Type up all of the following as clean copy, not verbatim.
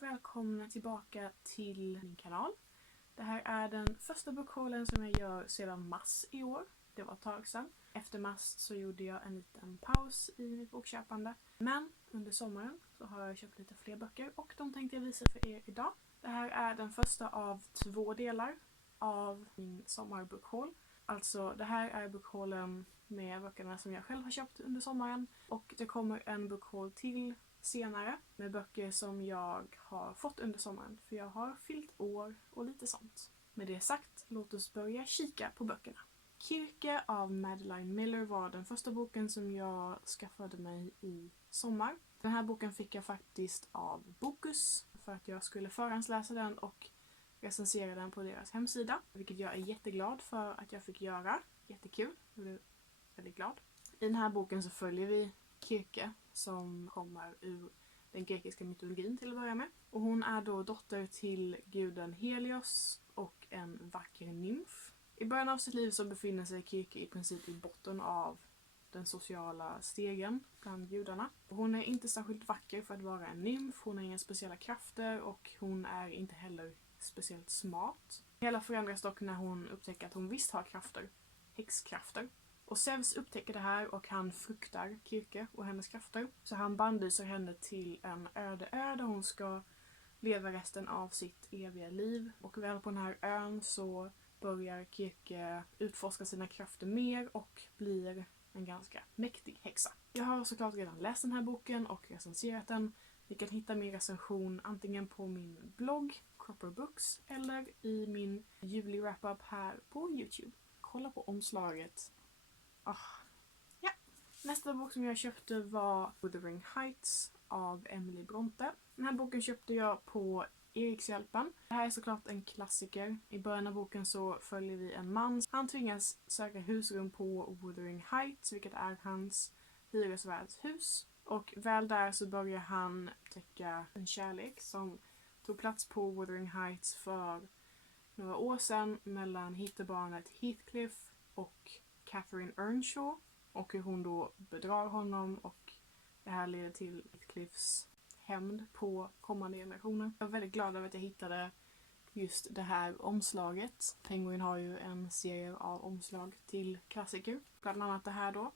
och välkomna tillbaka till min kanal. Det här är den första bokhaulen som jag gör sedan mars i år. Det var ett tag sedan. Efter mars så gjorde jag en liten paus i mitt bokköpande. Men under sommaren så har jag köpt lite fler böcker och de tänkte jag visa för er idag. Det här är den första av 2 delar av min sommarbokhaul. Alltså det här är bokhaulen med böckerna som jag själv har köpt under sommaren. Och det kommer en bokhaul till senare med böcker som jag har fått under sommaren. För jag har fyllt år och lite sånt. Med det sagt, låt oss börja kika på böckerna. Kirke av Madeline Miller var den första boken som jag skaffade mig i sommar. Den här boken fick jag faktiskt av Bokus för att jag skulle förhandsläsa den och recensera den på deras hemsida. Vilket jag är jätteglad för att jag fick göra. Jättekul. Jag blev väldigt glad. I den här boken så följer vi Kirke som kommer ur den grekiska mytologin till att börja med. Och hon är då dotter till guden Helios och en vacker nymf. I början av sitt liv så befinner sig Kirke i princip i botten av den sociala stegen bland gudarna. Hon är inte särskilt vacker för att vara en nymf, hon har inga speciella krafter och hon är inte heller speciellt smart. Hela förändras dock när hon upptäcker att hon visst har krafter, häxkrafter. Och Zeus upptäcker det här och han fruktar Kirke och hennes krafter. Så han bannlyser henne till en öde ö där hon ska leva resten av sitt eviga liv. Och väl på den här ön så börjar Kirke utforska sina krafter mer och blir en ganska mäktig häxa. Jag har såklart redan läst den här boken och recenserat den. Ni kan hitta min recension antingen på min blogg, Cropper Books, eller i min juli wrap-up här på YouTube. Kolla på omslaget. Ja. Nästa bok som jag köpte var Wuthering Heights av Emily Bronte. Den här boken köpte jag på Erikshjälpen. Det här är såklart en klassiker. I början av boken så följer vi en man. Han tvingas söka husrum på Wuthering Heights, vilket är hans hyresvärdshus. Och väl där så börjar han täcka en kärlek som tog plats på Wuthering Heights för några år sedan mellan hittebarnet Heathcliff och Catherine Earnshaw. Och hur hon då bedrar honom och det här leder till Heathcliffs hämnd på kommande generationer. Jag är väldigt glad över att jag hittade just det här omslaget. Penguin har ju en serie av omslag till klassiker. Bland annat det här då.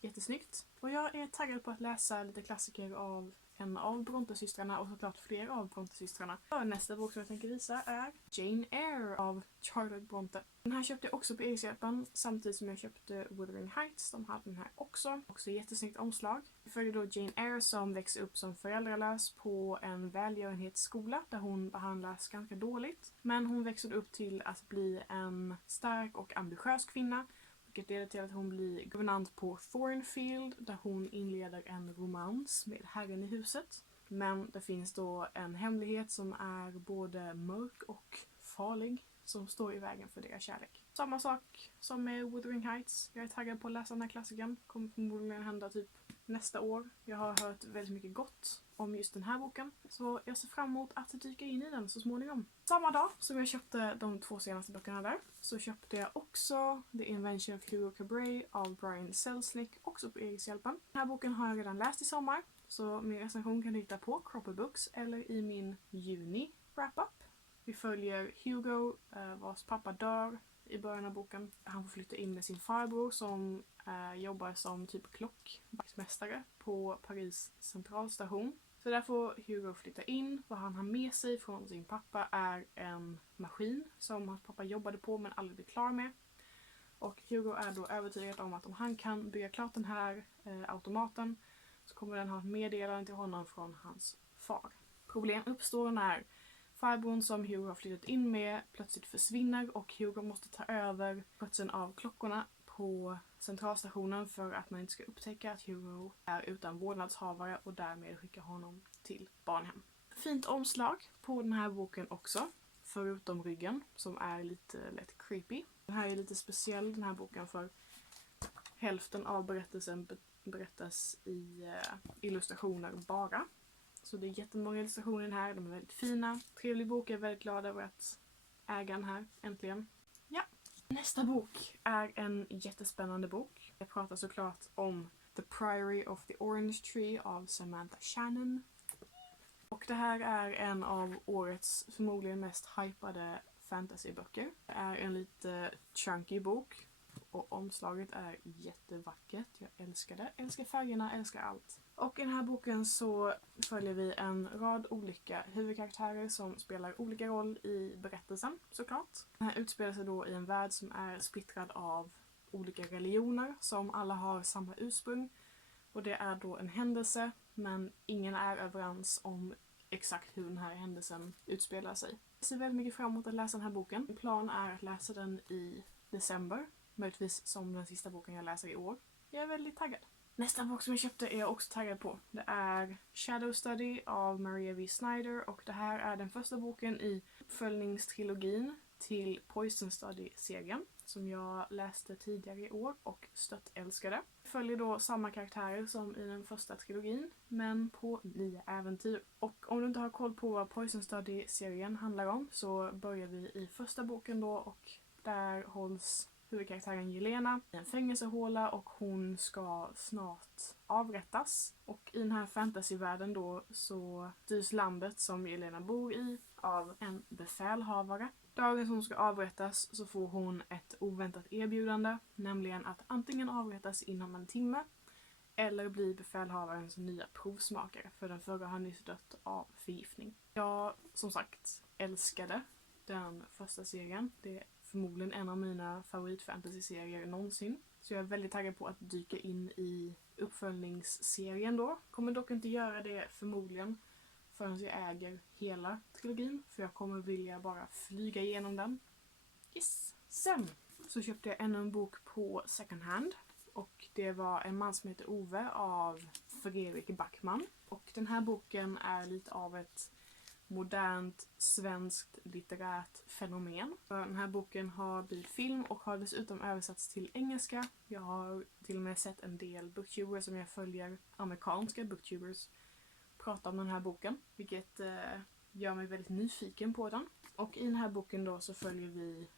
Jättesnyggt. Och jag är taggad på att läsa lite klassiker av en av Bronte-systrarna och såklart fler av Bronte-systrarna. Nästa bok som jag tänker visa är Jane Eyre av Charlotte Bronte. Den här köpte jag också på Erikshjälpen samtidigt som jag köpte Wuthering Heights. De hade den här också. Också jättesnyggt omslag. Vi följer då Jane Eyre som växer upp som föräldralös på en välgörenhetsskola där hon behandlas ganska dåligt. Men hon växer upp till att bli en stark och ambitiös kvinna. Vilket leder till att hon blir guvernant på Thornfield där hon inleder en romans med herren i huset. Men det finns då en hemlighet som är både mörk och farlig som står i vägen för deras kärlek. Samma sak som med Wuthering Heights. Jag är taggad på att läsa den här klassikern. Kommer förmodligen hända typ nästa år. Jag har hört väldigt mycket gott om just den här boken. Så jag ser fram emot att dyka in i den så småningom. Samma dag som jag köpte de 2 senaste böckerna där så köpte jag också The Invention of Hugo Cabret av Brian Selznick också på Erikshjälpen. Den här boken har jag redan läst i sommar. Så min recension kan du hitta på Cropper Books eller i min juni wrap-up. Vi följer Hugo vars pappa dör i början av boken. Han får flytta in med sin farbror som jobbar som typ klockvaktmästare på Paris centralstation. Så där får Hugo flytta in. Vad han har med sig från sin pappa är en maskin som hans pappa jobbade på men aldrig blev klar med. Och Hugo är då övertygad om att om han kan bygga klart den här automaten så kommer den ha ett meddelande till honom från hans far. Problem uppstår när farbrorn som Hugo har flyttat in med plötsligt försvinner och Hugo måste ta över skötseln av klockorna på centralstationen för att man inte ska upptäcka att Hugo är utan vårdnadshavare och därmed skicka honom till barnhem. Fint omslag på den här boken också, förutom ryggen som är lite lätt creepy. Den här är lite speciell, den här boken, för hälften av berättelsen berättas i illustrationer bara. Så det är jättemånga illustrationer i den här, de är väldigt fina. Trevlig bok, jag är väldigt glad över att äga den här, äntligen. Ja. Nästa bok är en jättespännande bok. Jag pratar såklart om The Priory of the Orange Tree av Samantha Shannon. Och Och det här är en av årets förmodligen mest hypade fantasyböcker. Det är en lite chunky bok och omslaget är jättevackert. Jag älskar det. Älskar färgerna, älskar allt. Och i den här boken så följer vi en rad olika huvudkaraktärer som spelar olika roll i berättelsen, såklart. Den här utspelar sig då i en värld som är splittrad av olika religioner som alla har samma ursprung. Och det är då en händelse, men ingen är överens om exakt hur den här händelsen utspelar sig. Jag ser väldigt mycket fram emot att läsa den här boken. Min plan är att läsa den i december, möjligtvis som den sista boken jag läser i år. Jag är väldigt taggad. Nästa bok som jag köpte är jag också taggad på. Det är Shadow Study av Maria V. Snyder och det här är den första boken i uppföljningstrilogin till Poison Study-serien som jag läste tidigare i år och stött älskade. Följer då samma karaktärer som i den första trilogin, men på nya äventyr. Och om du inte har koll på vad Poison Study-serien handlar om så börjar vi i första boken då och där hålls huvudkaraktären Jelena i en fängelsehåla och hon ska snart avrättas. Och i den här fantasyvärlden då så styrs landet som Jelena bor i av en befälhavare. Dagen som hon ska avrättas så får hon ett oväntat erbjudande, nämligen att antingen avrättas inom en timme eller bli befälhavarens nya provsmakare, för den förra har nyss dött av förgiftning. Jag, som sagt, älskade den första serien. Det är förmodligen en av mina favoritfantasy-serier någonsin. Så jag är väldigt taggad på att dyka in i uppföljningsserien då. Kommer dock inte göra det förmodligen förrän jag äger hela trilogin. För jag kommer vilja bara flyga igenom den. Yes! Sen så köpte jag ännu en bok på second hand. Och det var En man som heter Ove av Fredrik Backman. Och den här boken är lite av ett modernt svenskt litterärt fenomen. Den här boken har blivit film och har dessutom översatts till engelska. Jag har till och med sett en del booktubers som jag följer, amerikanska booktubers, prata om den här boken. Vilket gör mig väldigt nyfiken på den. Och i den här boken då så följer vi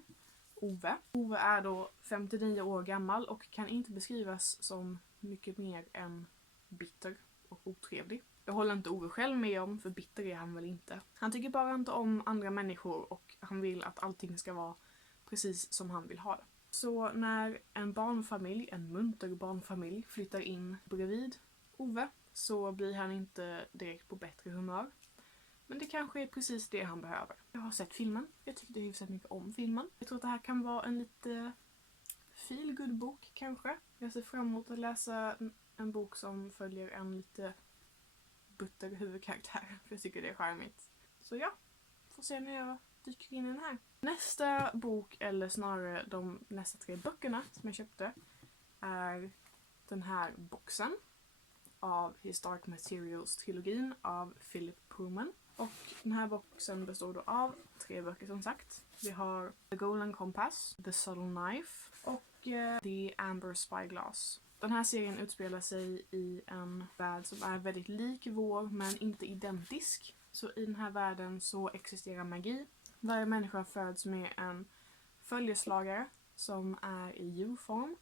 Ove. Ove är då 59 år gammal och kan inte beskrivas som mycket mer än bitter och otrevlig. Jag håller inte Ove själv med om, för bitter är han väl inte. Han tycker bara inte om andra människor och han vill att allting ska vara precis som han vill ha det. Så när en barnfamilj, en munter barnfamilj, flyttar in bredvid Ove så blir han inte direkt på bättre humör. Men det kanske är precis det han behöver. Jag har sett filmen. Jag tyckte hyfsat mycket om filmen. Jag tror att det här kan vara en lite feel-good bok kanske. Jag ser fram emot att läsa en bok som följer en lite butter huvudkaraktär. För jag tycker det är charmigt. Så ja, får se när jag dyker in i den här. Nästa bok, eller snarare de nästa 3 böckerna som jag köpte, är den här boxen av Historic Materials-trilogin av Philip Pullman. Och den här boxen består då av 3 böcker som sagt. Vi har The Golden Compass, The Subtle Knife och The Amber Spyglass. Den här serien utspelar sig i en värld som är väldigt lik vår men inte identisk. Så i den här världen så existerar magi. Varje människa föds med en följeslagare som är i djurform.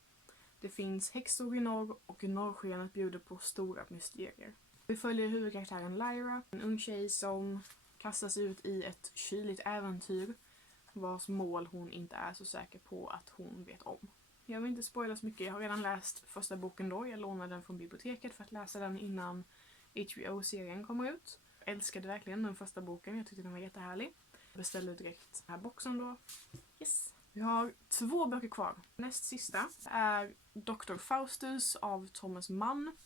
Det finns häxor i norr och norrskenet bjuder på stora mysterier. Vi följer huvudkaraktären Lyra, en ung tjej som kastas ut i ett kyligt äventyr vars mål hon inte är så säker på att hon vet om. Jag vill inte spoila så mycket, jag har redan läst första boken då. Jag lånade den från biblioteket för att läsa den innan HBO-serien kommer ut. Jag älskade verkligen den första boken, jag tyckte den var jättehärlig. Jag beställde direkt den här boxen då. Yes! Vi har 2 böcker kvar. Näst sista är Dr. Faustus av Thomas Mann.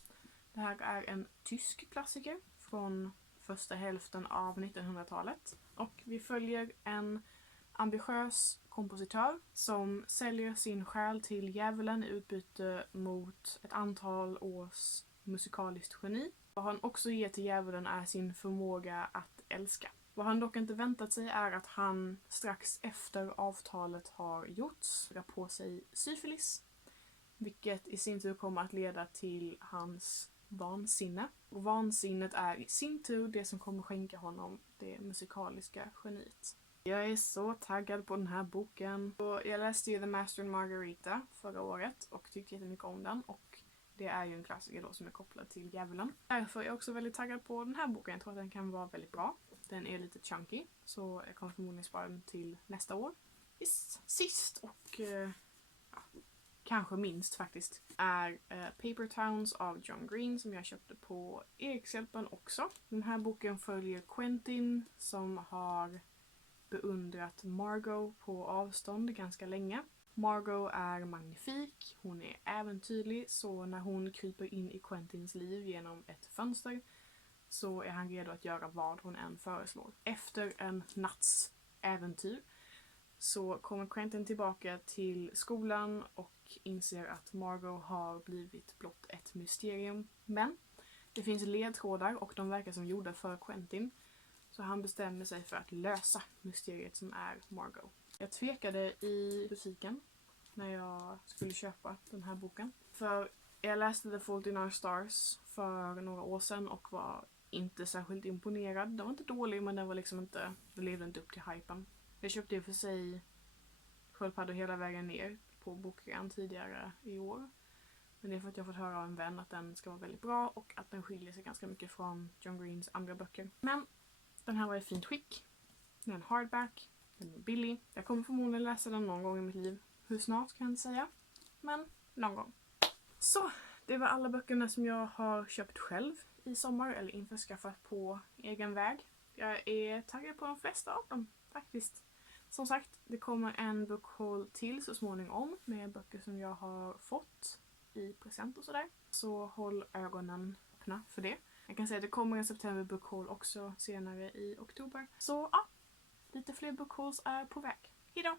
Det här är en tysk klassiker från första hälften av 1900-talet. Och vi följer en ambitiös kompositör som säljer sin själ till djävulen i utbyte mot ett antal års musikaliskt geni. Vad han också ger till djävulen är sin förmåga att älska. Vad han dock inte väntat sig är att han strax efter avtalet har gjorts drar på sig syfilis. Vilket i sin tur kommer att leda till hans vansinne. Och vansinnet är i sin tur det som kommer skänka honom det musikaliska geniet. Jag är så taggad på den här boken. Jag läste ju The Master and Margarita förra året och tyckte jättemycket om den. Och Det är ju en klassiker då som är kopplad till djävulen. Därför är jag också väldigt taggad på den här boken. Jag tror att den kan vara väldigt bra. Den är lite chunky, så jag kommer förmodligen spara den till nästa år. Sist och kanske minst faktiskt är Paper Towns av John Green som jag köpte på Erikshjälpen också. Den här boken följer Quentin som har beundrat Margot på avstånd ganska länge. Margot är magnifik, hon är äventyrlig, så när hon kryper in i Quentins liv genom ett fönster så är han redo att göra vad hon än föreslår. Efter en natts äventyr så kommer Quentin tillbaka till skolan och inser att Margot har blivit blott ett mysterium. Men det finns ledtrådar och de verkar som gjorda för Quentin. Så han bestämmer sig för att lösa mysteriet som är Margot. Jag tvekade i butiken när jag skulle köpa den här boken. För jag läste The Fault in Our Stars för några år sedan och var inte särskilt imponerad. Den var inte dålig, men den var liksom inte, den levde inte upp till hypen. Jag köpte i och för sig Sköldpaddor hela vägen ner på bokrean tidigare i år. Men det är för att jag fått höra av en vän att den ska vara väldigt bra och att den skiljer sig ganska mycket från John Greens andra böcker. Men den här var i fint skick. Den är en hardback. Den är billig. Jag kommer förmodligen läsa den någon gång i mitt liv. Hur snart kan jag inte säga. Men någon gång. Så, det var alla böckerna som jag har köpt själv i sommar eller införskaffat på egen väg. Jag är taggad på de flesta av dem faktiskt. Som sagt, det kommer en bokhaul till så småningom med böcker som jag har fått i present och sådär. Så håll ögonen öppna för det. Jag kan säga att det kommer en September bokhaul också senare i oktober. Så ja, lite fler bookhauls är på väg. Hejdå!